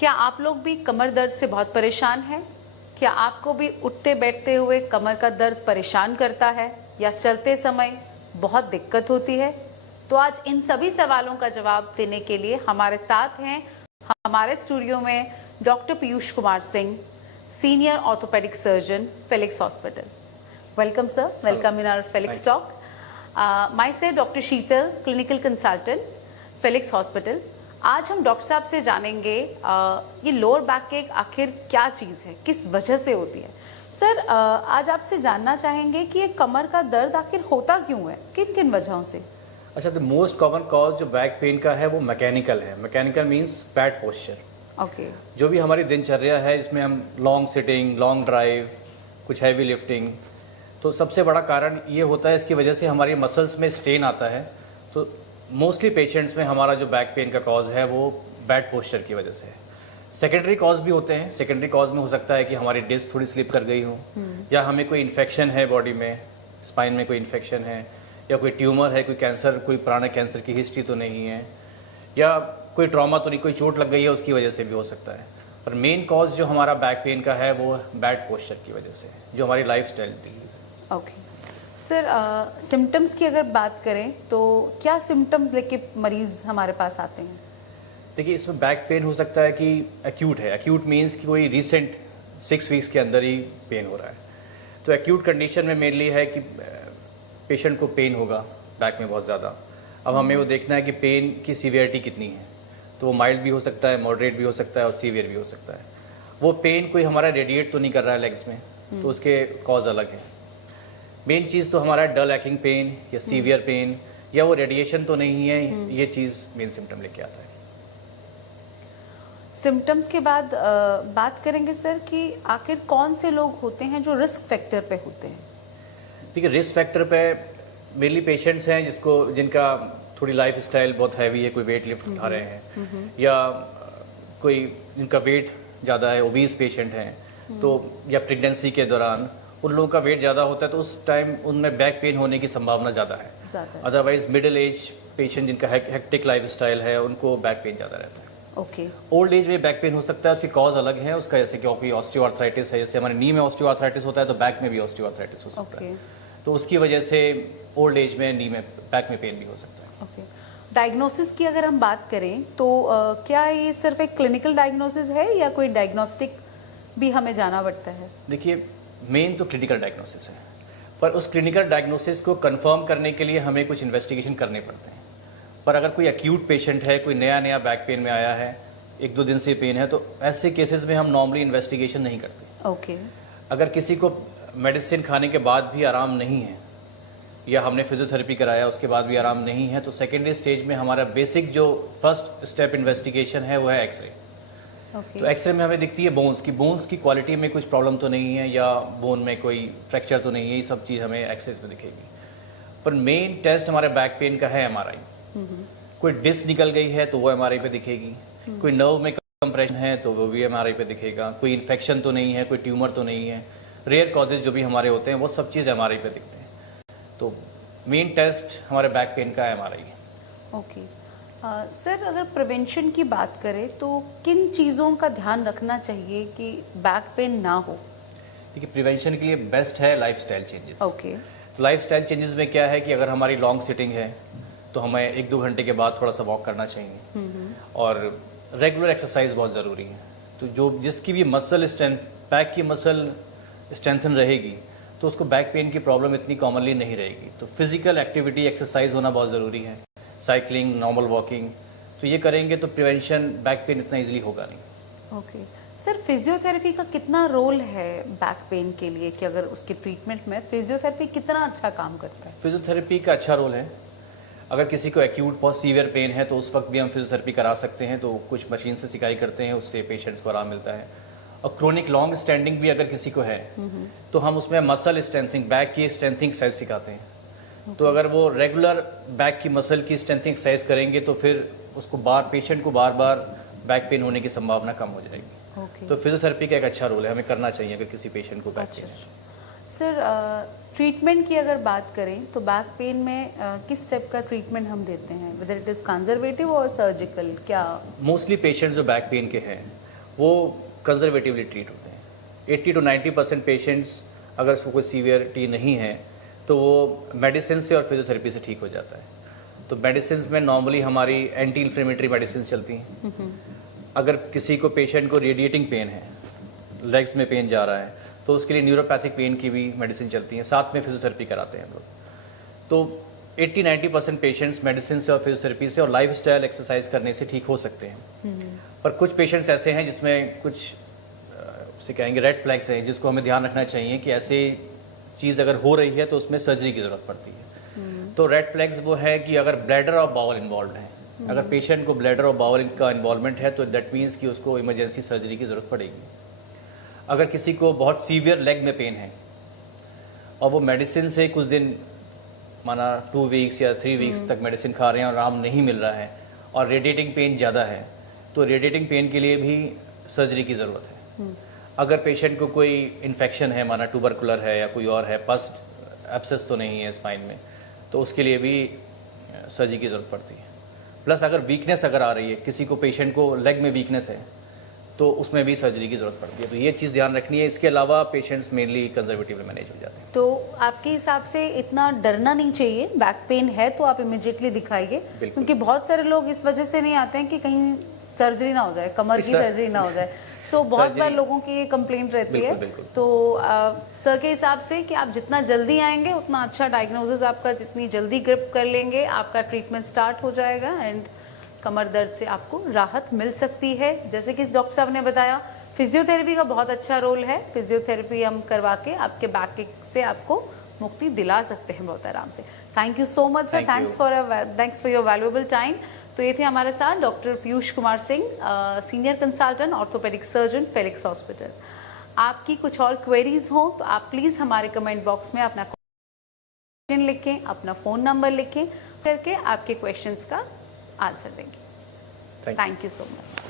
क्या आप लोग भी कमर दर्द से बहुत परेशान हैं? क्या आपको भी उठते बैठते हुए कमर का दर्द परेशान करता है या चलते समय बहुत दिक्कत होती है? तो आज इन सभी सवालों का जवाब देने के लिए हमारे साथ हैं हमारे स्टूडियो में doctor Piyush Kumar Singh, senior orthopaedic surgeon, Felix hospital. Welcome sir, welcome in our Felix talk. Myself doctor Sheetal, clinical consultant, Felix hospital. आज हम डॉक्टर साहब से जानेंगे ये लोअर बैक एक आखिर क्या चीज़ है, किस वजह से होती है। सर आज आपसे जानना चाहेंगे कि ये कमर का दर्द आखिर होता क्यों है, किन किन वजहों से? अच्छा, तो मोस्ट कॉमन कॉज जो बैक पेन का है वो मैकेनिकल है। Mechanical means bad posture. Okay. जो भी हमारी दिनचर्या है इसमें हम लॉन्ग सिटिंग, लॉन्ग ड्राइव, कुछ हैवी लिफ्टिंग, तो सबसे बड़ा कारण ये होता है, इसकी वजह से हमारी मसल्स में स्ट्रेन आता है। तो मोस्टली पेशेंट्स में हमारा जो बैक पेन का कॉज है वो बैड पोस्चर की वजह से है। सेकेंडरी कॉज भी होते हैं। सेकेंडरी कॉज में हो सकता है कि हमारी डिस्क थोड़ी स्लिप कर गई हो, या हमें कोई इन्फेक्शन है बॉडी में, स्पाइन में कोई इन्फेक्शन है, या कोई ट्यूमर है, कोई कैंसर, कोई पुराने कैंसर की हिस्ट्री तो नहीं है, या कोई ट्रॉमा तो नहीं, कोई चोट लग गई है उसकी वजह से भी हो सकता है। पर मेन कॉज जो हमारा बैक पेन का है वो बैड पोस्चर की वजह से, जो हमारी life style disease. Okay sir, symptoms की अगर बात करें तो क्या सिम्टम्स लेके मरीज हमारे पास आते हैं? देखिए, इसमें बैक पेन हो सकता है कि एक्यूट है। एक्यूट मीन्स कि कोई रिसेंट 6 वीक्स के अंदर ही पेन हो रहा है। तो एक्यूट कंडीशन में मेनली है कि पेशेंट को पेन होगा बैक में बहुत ज़्यादा। अब हमें वो देखना है कि पेन की सीवियरिटी कितनी है। तो वो माइल्ड भी हो सकता है, मॉडरेट भी हो सकता है और सीवियर भी हो सकता है। वो पेन कोई हमारा रेडिएट तो नहीं कर रहा है लेग्स में, तो उसके कॉज अलग है। मेन चीज़ तो हमारा डल एक्टिंग पेन या सीवियर पेन, या वो रेडिएशन तो नहीं है, ये चीज़ मेन सिम्टम लेके आता है। सिम्टम्स के बाद बात करेंगे सर कि आखिर कौन से लोग होते हैं जो रिस्क फैक्टर पे होते हैं? देखिए, रिस्क फैक्टर पे मेनली पेशेंट्स हैं जिनका थोड़ी लाइफ स्टाइल बहुत हैवी है, कोई वेट लिफ्ट उठा रहे हैं, या कोई जिनका वेट ज़्यादा है, ओबीज पेशेंट हैं, तो या प्रेगनेंसी के दौरान उन लोगों का वेट ज़्यादा होता है तो उस टाइम उनमें बैक पेन होने की संभावना ज़्यादा है। अदरवाइज मिडिल एज पेशेंट जिनका हेक्टिक लाइफ स्टाइल है उनको बैक पेन ज़्यादा रहता है। ओके। ओल्ड एज में बैक पेन हो सकता है, उसकी कॉज अलग है उसका, जैसे कि कोई ऑस्टियोआर्थराइटिस है, जैसे हमारे नी में ऑस्टियोआर्थराइटिस होता है तो बैक में भी ऑस्टियोआर्थराइटिस हो सकता है। तो उसकी वजह से ओल्ड एज में नी में बैक में पेन भी हो सकता है। ओके। डायग्नोसिस की अगर हम बात करें तो क्या ये सिर्फ एक क्लिनिकल डायग्नोसिस है या कोई डायग्नोस्टिक भी हमें जाना पड़ता है? देखिए, मेन तो क्लिनिकल डायग्नोसिस है, पर उस क्लिनिकल डायग्नोसिस को कंफर्म करने के लिए हमें कुछ इन्वेस्टिगेशन करने पड़ते हैं। पर अगर कोई एक्यूट पेशेंट है, कोई नया बैक पेन में आया है, 1-2 दिन से पेन है, तो ऐसे केसेस में हम नॉर्मली इन्वेस्टिगेशन नहीं करते। ओके। अगर किसी को मेडिसिन खाने के बाद भी आराम नहीं है, या हमने फिजियोथेरेपी कराया उसके बाद भी आराम नहीं है, तो सेकेंडरी स्टेज में हमारा बेसिक जो फर्स्ट स्टेप इन्वेस्टिगेशन है वो है एक्सरे। तो एक्सरे में हमें दिखती है बोन्स की क्वालिटी में कुछ प्रॉब्लम तो नहीं है, या बोन में कोई फ्रैक्चर तो नहीं है, ये सब चीज़ हमें एक्सरे में दिखेगी। पर मेन टेस्ट हमारे बैक पेन का है एमआरआई। कोई डिस्क निकल गई है तो वो एमआरआई पे दिखेगी, कोई नर्व में कंप्रेशन है तो वो भी एमआरआई पे दिखेगा, कोई इन्फेक्शन तो नहीं है, कोई ट्यूमर तो नहीं है, रेयर कॉजेज जो भी हमारे होते हैं वो सब चीज़ एमआरआई पे दिखते हैं। तो मेन टेस्ट हमारे बैक पेन का एमआरआई है। ओके। सर अगर प्रिवेंशन की बात करें तो किन चीज़ों का ध्यान रखना चाहिए कि बैक पेन ना हो? देखिए, प्रिवेंशन के लिए बेस्ट है लाइफस्टाइल चेंजेस। ओके। तो लाइफस्टाइल चेंजेस में क्या है कि अगर हमारी लॉन्ग सिटिंग है तो हमें 1-2 घंटे के बाद थोड़ा सा वॉक करना चाहिए, और रेगुलर एक्सरसाइज बहुत ज़रूरी है। तो जो जिसकी भी मसल स्ट्रेंथ, बैक की मसल स्ट्रेंथन रहेगी तो उसको बैक पेन की प्रॉब्लम इतनी कॉमनली नहीं रहेगी। तो फिजिकल एक्टिविटी, एक्सरसाइज होना बहुत ज़रूरी है, साइकिलिंग, नॉर्मल वॉकिंग, तो ये करेंगे तो प्रिवेंशन बैक पेन इतना इजीली होगा नहीं। ओके। सर फिजियोथेरेपी का कितना रोल है बैक पेन के लिए, कि अगर उसके ट्रीटमेंट में फिजियोथेरेपी कितना अच्छा काम करता है? फिजियोथेरेपी का अच्छा रोल है। अगर किसी को एक्यूट बहुत सीवियर पेन है तो उस वक्त भी हम फिजियोथेरेपी करा सकते हैं, तो कुछ मशीन से सिकाई करते हैं, उससे पेशेंट्स को आराम मिलता है। और क्रोनिक लॉन्ग स्टैंडिंग भी अगर किसी को है तो हम उसमें मसल स्ट्रेंथिंग, बैक की स्ट्रेंथिंग एक्सरसाइज सिखाते हैं। तो अगर वो रेगुलर बैक की मसल की स्ट्रेंथिंग एक्सरसाइज करेंगे तो फिर उसको पेशेंट को बार बार बैक पेन होने की संभावना कम हो जाएगी। तो फिजियोथेरेपी का एक अच्छा रोल है, हमें करना चाहिए अगर किसी पेशेंट को बैक पेन है। सर ट्रीटमेंट की अगर बात करें तो बैक पेन में किस टाइप का ट्रीटमेंट हम देते हैं, वेदर इट इज़ कंजर्वेटिव और सर्जिकल? क्या मोस्टली पेशेंट्स जो बैक पेन के हैं वो कंजर्वेटिवली ट्रीट होते हैं। 80 to 90% पेशेंट्स अगर उसको कोई सीवियरिटी नहीं है तो वो मेडिसिन से और फिजियोथेरेपी से ठीक हो जाता है। तो मेडिसिन में नॉर्मली हमारी एंटी इन्फ्लेमेटरी मेडिसिन चलती हैं। अगर किसी को पेशेंट को रेडिएटिंग पेन है, लेग्स में पेन जा रहा है, तो उसके लिए न्यूरोपैथिक पेन की भी मेडिसिन चलती हैं, साथ में फिजियोथेरेपी कराते हैं हम लोग। तो 80-90% पेशेंट्स मेडिसिन से और फिजियोथेरेपी से और लाइफस्टाइल एक्सरसाइज करने से ठीक हो सकते हैं। पर कुछ पेशेंट्स ऐसे हैं जिसमें कुछ उसे कहेंगे रेड फ्लैग्स हैं, जिसको हमें ध्यान रखना चाहिए कि ऐसे चीज़ अगर हो रही है तो उसमें सर्जरी की ज़रूरत पड़ती है। तो रेड फ्लैग्स वो है कि अगर ब्लैडर और बाउल इन्वॉल्व है, अगर पेशेंट को ब्लैडर और बाउल का इन्वॉल्वमेंट है तो दैट मीन्स कि उसको इमरजेंसी सर्जरी की ज़रूरत पड़ेगी। अगर किसी को बहुत सीवियर लेग में पेन है और वो मेडिसिन से कुछ दिन माना 2 वीक्स या 3 वीक्स तक मेडिसिन खा रहे हैं और आराम नहीं मिल रहा है और रेडिएटिंग पेन ज़्यादा है, तो रेडिएटिंग पेन के लिए भी सर्जरी की ज़रूरत है। अगर पेशेंट को कोई इन्फेक्शन है, माना ट्यूबरकुलर है या कोई और है, पस्ट एब्सेस तो नहीं है स्पाइन में, तो उसके लिए भी सर्जरी की ज़रूरत पड़ती है। प्लस अगर वीकनेस अगर आ रही है, किसी को पेशेंट को लेग में वीकनेस है, तो उसमें भी सर्जरी की ज़रूरत पड़ती है। तो ये चीज़ ध्यान रखनी है। इसके अलावा पेशेंट्स मेनली कंजर्वेटिवली मैनेज हो जाते हैं। तो आपके हिसाब से इतना डरना नहीं चाहिए, बैक पेन है तो आप इमिडिएटली दिखाइए, क्योंकि बहुत सारे लोग इस वजह से नहीं आते हैं कि कहीं सर्जरी ना हो जाए, कमर की सर्जरी ना हो जाए। सो बहुत बार लोगों की ये कंप्लेंट रहती है। तो सर के हिसाब से कि आप जितना जल्दी आएंगे उतना अच्छा डायग्नोसिस आपका, जितनी जल्दी ग्रिप कर लेंगे आपका ट्रीटमेंट स्टार्ट हो जाएगा एंड कमर दर्द से आपको राहत मिल सकती है। जैसे कि डॉक्टर साहब ने बताया, फिजियोथेरेपी का बहुत अच्छा रोल है। फिजियोथेरेपी हम करवा के आपके बैक से आपको मुक्ति दिला सकते हैं बहुत आराम से। Thank you so much sir, thanks for your valuable time. तो ये थे हमारे साथ doctor Piyush Kumar Singh, senior consultant orthopaedic surgeon, Felix hospital. आपकी कुछ और क्वेरीज हो तो आप प्लीज़ हमारे कमेंट बॉक्स में अपना क्वेश्चन लिखें, अपना फ़ोन नंबर लिखें, करके आपके क्वेश्चंस का आंसर देंगे। Thank you so much.